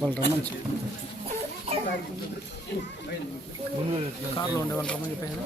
వాళ్ళు రమ్మని కార్లో ఉండే వాళ్ళు రమ్మని చెప్పాను.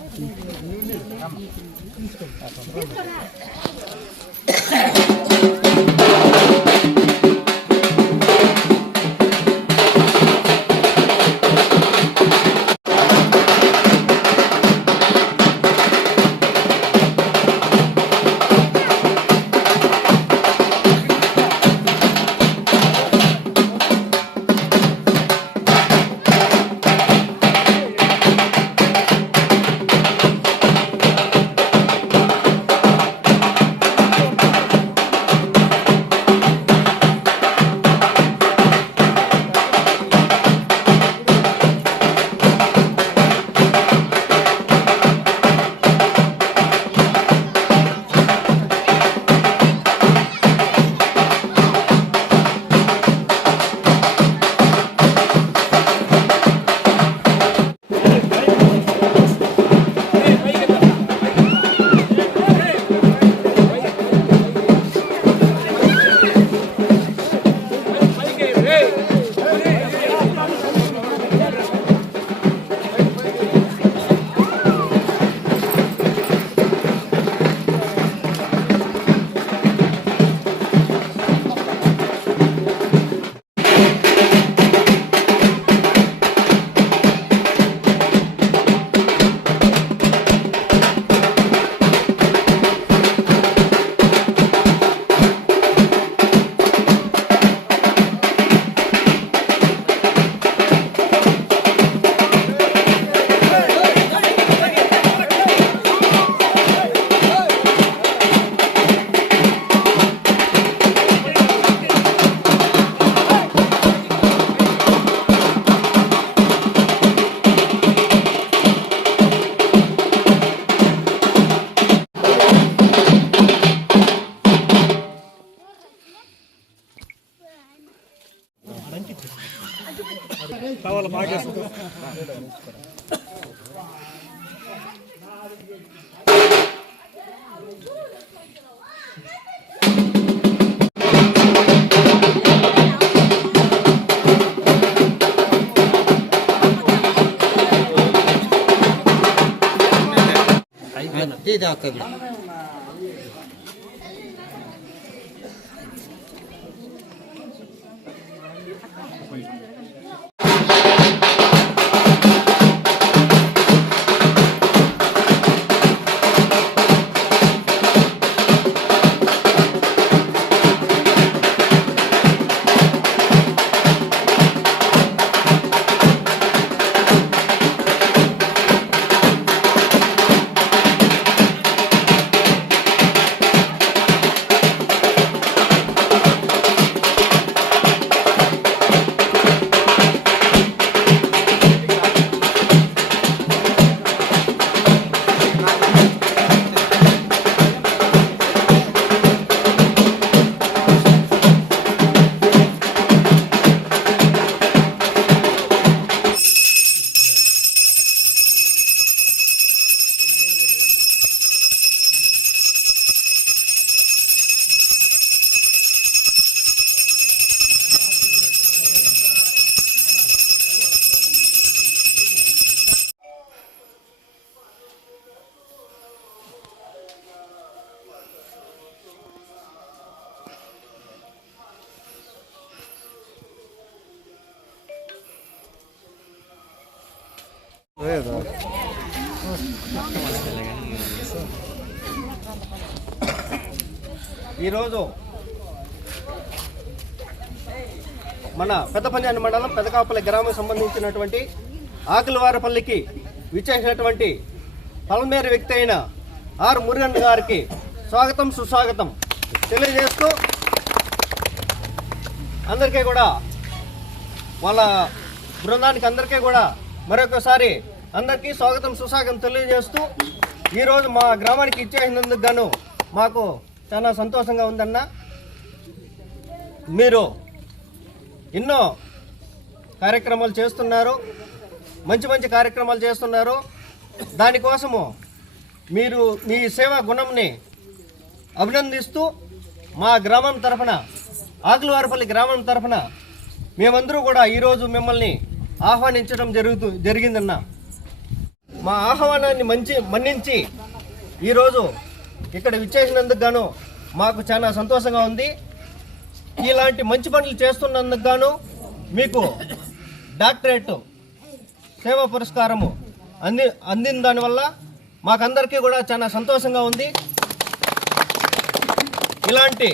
కావాలి బాగా ఈరోజు మన పెద్దపంజాని మండలం పెదకాపల్లి గ్రామం సంబంధించినటువంటి ఆకులవారపల్లికి విచ్చేసినటువంటి పలమేరు వ్యక్తి అయిన ఆర్ మురుగన్ గారికి స్వాగతం సుస్వాగతం తెలియజేస్తూ అందరికీ కూడా వాళ్ళ బృందానికి అందరికీ కూడా మరొకసారి అందరికీ స్వాగతం సుస్వాగతం తెలియజేస్తూ ఈరోజు మా గ్రామానికి ఇచ్చేసినందుకు గాను మాకు చాలా సంతోషంగా ఉందన్న. మీరు ఎన్నో కార్యక్రమాలు చేస్తున్నారు, మంచి మంచి కార్యక్రమాలు చేస్తున్నారు. దానికోసము మీరు మీ సేవా గుణంని అభినందిస్తూ మా గ్రామం తరఫున, ఆకులవారపల్లి గ్రామం తరఫున మేమందరూ కూడా ఈరోజు మిమ్మల్ని ఆహ్వానించడం జరిగిందన్న. మా ఆహ్వానాన్ని మన్నించి ఈరోజు ఇక్కడ విచ్చేసినందుకు గాను మాకు చాలా సంతోషంగా ఉంది. ఇలాంటి మంచి పనులు చేస్తున్నందుకు గాను మీకు డాక్టరేట్ సేవా పురస్కారము అందిన దానివల్ల మాకందరికీ కూడా చాలా సంతోషంగా ఉంది. ఇలాంటి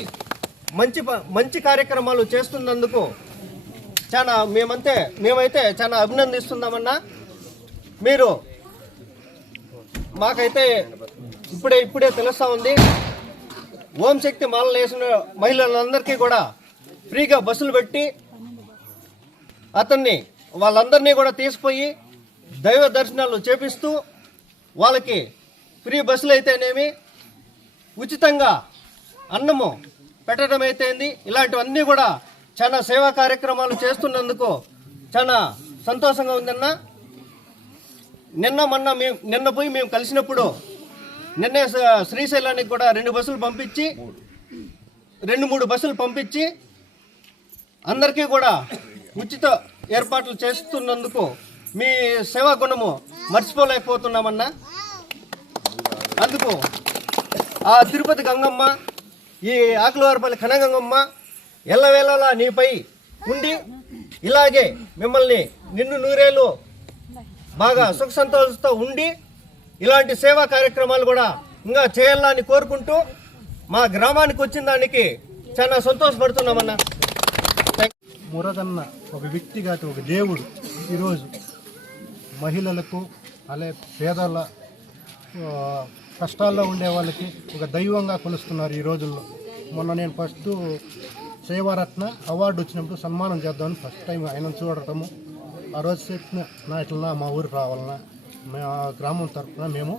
మంచి కార్యక్రమాలు చేస్తున్నందుకు మేమైతే చాలా అభినందిస్తున్నామన్నా. మీరు మాకైతే ఇప్పుడే తెలుస్తూ ఉంది, ఓం శక్తి మాలలు వేసిన మహిళలందరికీ కూడా ఫ్రీగా బస్సులు పెట్టి వాళ్ళందరినీ కూడా తీసుకుపోయి దైవ దర్శనాలు చేపిస్తూ వాళ్ళకి ఫ్రీ బస్సులు అయితేనేమి, ఉచితంగా అన్నము పెట్టడం అయితేంది, ఇలాంటివన్నీ కూడా చాలా సేవా కార్యక్రమాలు చేస్తున్నందుకు చాలా సంతోషంగా ఉందన్న. నిన్న పోయి మేము కలిసినప్పుడు నిన్నే శ్రీశైలానికి కూడా 2 బస్సులు పంపించి 2-3 బస్సులు పంపించి అందరికీ కూడా ఉచిత ఏర్పాట్లు చేస్తున్నందుకు మీ సేవా గుణము మర్చిపోలేకపోతున్నామన్నా. అందుకు ఆ తిరుపతి గంగమ్మ, ఈ ఆకులవారిపల్లి కనగంగమ్మ ఎల్లవేళలా నీపై ఉండి ఇలాగే మిమ్మల్ని నిన్ను నూరేళ్ళు బాగా సుఖ సంతోషంతో ఉండి ఇలాంటి సేవా కార్యక్రమాలు కూడా ఇంకా చేయాలని కోరుకుంటూ మా గ్రామానికి వచ్చిన దానికి చాలా సంతోషపడుతున్నామన్నా. మురదన్న ఒక వ్యక్తి కాదు, ఒక దేవుడు. ఈరోజు మహిళలకు అలాగే పేదల కష్టాల్లో ఉండే వాళ్ళకి ఒక దైవంగా కొలుస్తున్నారు ఈ రోజుల్లో. మొన్న నేను ఫస్ట్ సేవారత్న అవార్డు వచ్చినప్పుడు సన్మానం చేద్దామని ఫస్ట్ టైం ఆయన చూడటము. ఆ రోజు చెప్పిన నా ఇట్లా మా ఊరు రావాలన్నా, మా గ్రామం తరఫున మేము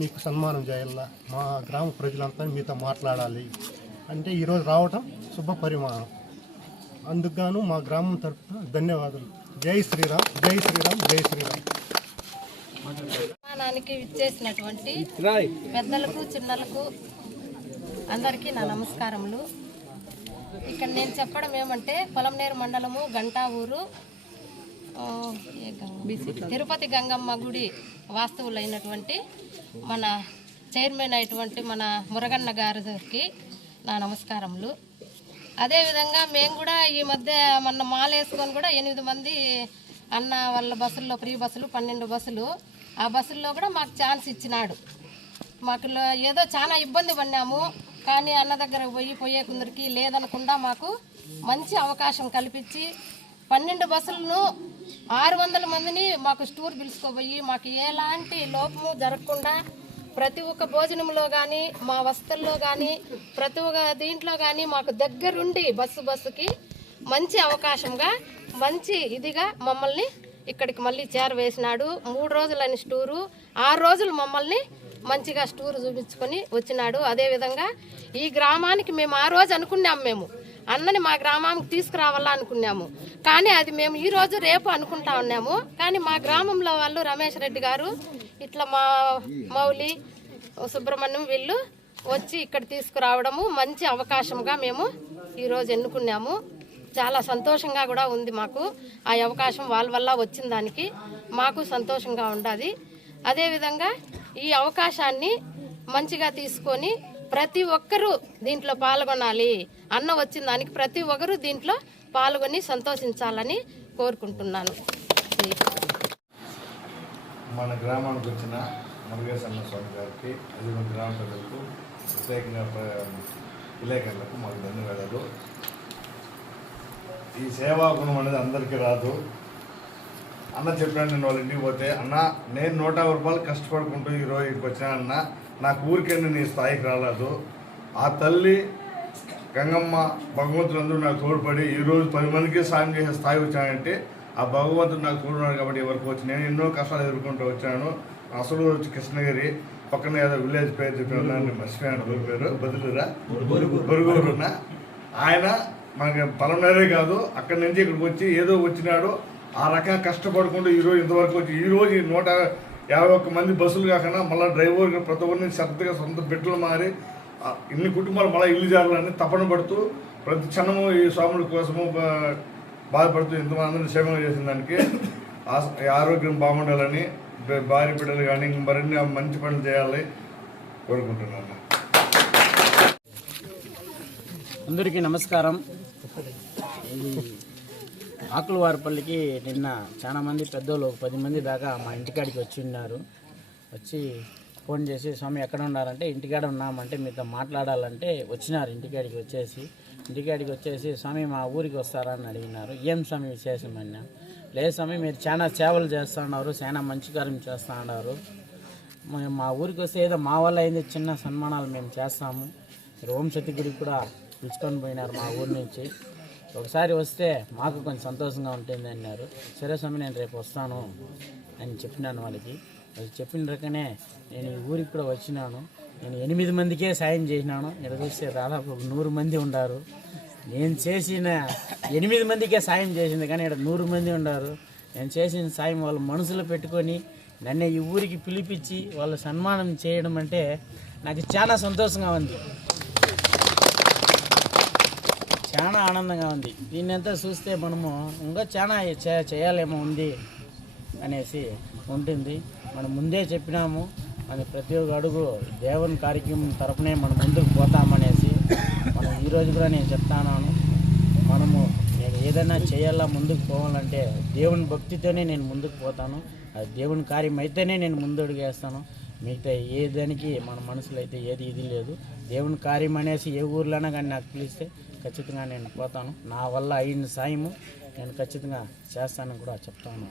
మీకు సన్మానం చేయాల, మా గ్రామ ప్రజలంతా మీతో మాట్లాడాలి అంటే ఈరోజు రావటం శుభ పరిమాణం. అందుకుగాను మా గ్రామం తరఫున ధన్యవాదాలు. జై శ్రీరామ్, జై శ్రీరామ్, జై శ్రీరామ్. సన్మానానికి విచ్చేసినటువంటి పెద్దలకు చిన్నలకు అందరికీ నా నమస్కారములు. ఇక్కడ నేను చెప్పడం ఏమంటే, పొలంనేరు మండలము గంటా ఊరు తిరుపతి గంగమ్మ గుడి వాస్తవులైనటువంటి మన చైర్మన్ అయినటువంటి మన మురగన్న గారికి నా నమస్కారములు. అదేవిధంగా మేము కూడా ఈ మధ్య మొన్న మాల వేసుకొని కూడా 8 మంది అన్న వాళ్ళ బస్సుల్లో, ఫ్రీ బస్సులు 12 బస్సులు, ఆ బస్సుల్లో కూడా మాకు ఛాన్స్ ఇచ్చినాడు. మాకు ఏదో చాలా ఇబ్బంది పడినాము, కానీ అన్న దగ్గర పోయే కొందరికి లేదనకుండా మాకు మంచి అవకాశం కల్పించి 12 బస్సులను 600 మందిని మాకు స్టూర్ పిలుచుకోపోయి మాకు ఎలాంటి లోపము జరగకుండా ప్రతి ఒక్క భోజనంలో కానీ, మా వసతుల్లో కానీ, ప్రతి ఒక్క దీంట్లో కానీ మాకు దగ్గరుండి బస్సుకి మంచి అవకాశంగా, మంచి ఇదిగా మమ్మల్ని ఇక్కడికి మళ్ళీ చేరవేసినాడు. 3 రోజులని స్టూరు, 6 రోజులు మమ్మల్ని మంచిగా స్టూరు చూపించుకొని వచ్చినాడు. అదేవిధంగా ఈ గ్రామానికి మేము ఆ రోజు అనుకున్నాము, మేము అన్నని మా గ్రామానికి తీసుకురావాలా అనుకున్నాము, కానీ అది మేము ఈరోజు రేపు అనుకుంటా ఉన్నాము. కానీ మా గ్రామంలో వాళ్ళు రమేష్ రెడ్డి గారు, ఇట్లా మా మౌలి సుబ్రహ్మణ్యం వీళ్ళు వచ్చి ఇక్కడ తీసుకురావడము మంచి అవకాశంగా మేము ఈరోజు ఎన్నుకున్నాము. చాలా సంతోషంగా కూడా ఉంది మాకు. ఆ అవకాశం వాళ్ళ వల్ల వచ్చిన దానికి మాకు సంతోషంగా ఉండాలి. అదేవిధంగా ఈ అవకాశాన్ని మంచిగా తీసుకొని ప్రతి ఒక్కరూ దీంట్లో పాల్గొనాలి. అన్న వచ్చిన దానికి ప్రతి ఒక్కరూ దీంట్లో పాల్గొని సంతోషించాలని కోరుకుంటున్నాను. మన గ్రామానికి వచ్చిన మురుగేశన్న స్వామి గారికి, అది మన గ్రామ ప్రజలకు, ప్రత్యేకంగా విలేకరులకు మాకు ధన్యవాదాలు. ఈ సేవా గుణం అనేది అందరికీ రాదు. అన్న చెప్పినాను, నేను వాళ్ళ ఇంటికి పోతే, అన్న నేను 150 రూపాయలు కష్టపడుకుంటూ ఈరోజు ఇక్కడికి వచ్చినానన్న, నాకు ఊరికెళ్ళి నీ స్థాయికి రాలేదు. ఆ తల్లి గంగమ్మ భగవంతులందరూ నాకు తోడ్పడి ఈరోజు 10 మందికి సాయం చేసే స్థాయి వచ్చానంటే ఆ భగవంతుడు నాకు తోడున్నాడు కాబట్టి ఎవరికి వచ్చి నేను ఎన్నో కష్టాలు ఎదుర్కొంటూ వచ్చాను. అసలు వచ్చి కృష్ణగిరి పక్కన ఏదో విలేజ్ పేరు చెప్పిన మర్చిపోయాను, ఊరి పేరు బదులురా బొరుగురున్న ఆయన మనకి పొలంనేరే కాదు, అక్కడి నుంచి ఇక్కడికి వచ్చి ఏదో వచ్చినాడు. ఆ రకంగా కష్టపడుకుంటూ ఈరోజు ఇంతవరకు వచ్చి ఈరోజు 151 మంది బస్సులు కాకుండా మళ్ళీ డ్రైవర్ ప్రతి ఒక్కరిని శ్రద్ధగా సొంత బిడ్డలు మారి ఇన్ని కుటుంబాలు మళ్ళీ ఇల్లు చేరాలని తపన పడుతూ ప్రతి క్షణము ఈ స్వాముల కోసము బాధపడుతూ ఇంతమందిని క్షేమంగా చేసిన దానికి ఆరోగ్యం బాగుండాలని భార్య బిడ్డలు కానీ మరిన్ని మంచి పనులు చేయాలి కోరుకుంటున్నాను. అందరికీ నమస్కారం. ఈ ఆకులవారిపల్లికి నిన్న చాలా మంది పెద్దోళ్ళు 10 మంది దాకా మా ఇంటికాడికి వచ్చి ఉన్నారు. వచ్చి ఫోన్ చేసి స్వామి ఎక్కడ ఉన్నారంటే ఇంటికాడ ఉన్నామంటే మీతో మాట్లాడాలంటే వచ్చినారు. ఇంటికాడికి వచ్చేసి స్వామి మా ఊరికి వస్తారా అని అడిగినారు. ఏం స్వామి విశేషం అన్నా, లేదు స్వామి మీరు చాలా సేవలు చేస్తూ ఉన్నారు, చాలా మంచి కార్యం చేస్తూ ఉన్నారు, మా ఊరికి వస్తే ఏదో మా వల్ల అయింది చిన్న సన్మానాలు మేము చేస్తాము. మీరు ఓం సతి గుడికి కూడా పిలుచుకొని పోయినారు మా ఊరి నుంచి. ఒకసారి వస్తే మాకు కొంచెం సంతోషంగా ఉంటుంది అన్నారు. సరే స్వామి నేను రేపు వస్తాను అని చెప్పినాను వాళ్ళకి. అది చెప్పిన రకనే నేను ఈ ఊరికి కూడా వచ్చినాను. నేను 8 మందికే సాయం చేసినాను. ఇక్కడ చూస్తే దాదాపు 100 మంది ఉన్నారు. నేను చేసిన 8 మందికే సాయం చేసింది కానీ ఇక్కడ 100 మంది ఉన్నారు. నేను చేసిన సాయం వాళ్ళ మనసులో పెట్టుకొని నన్ను ఈ ఊరికి పిలిపించి వాళ్ళ సన్మానం చేయడం అంటే నాకు చాలా సంతోషంగా ఉంది, చాలా ఆనందంగా ఉంది. దీన్నంతా చూస్తే మనము ఇంకా చాలా చేయాలేమో ఉంది అనేసి ఉంటుంది. మనం ముందే చెప్పినాము, మన ప్రతి ఒక్క అడుగు దేవుని కార్యక్రమం తరపునే మనం ముందుకు పోతామనేసి మనం ఈరోజు కూడా నేను చెప్తాను. నేను ఏదైనా చేయాలా ముందుకు పోవాలంటే దేవుని భక్తితోనే నేను ముందుకు పోతాను. అది దేవుని కార్యం అయితేనే నేను ముందడుగు వేస్తాను. మిగతా ఏ దానికి మన మనసులో అయితే ఏది ఇది లేదు. దేవుని కార్యం అనేసి ఏ ఊర్లోనా కానీ నాకు పిలిస్తే ఖచ్చితంగా నేను పోతాను. నా వల్ల అయిన సాయము నేను ఖచ్చితంగా చేస్తానని కూడా చెప్తాను.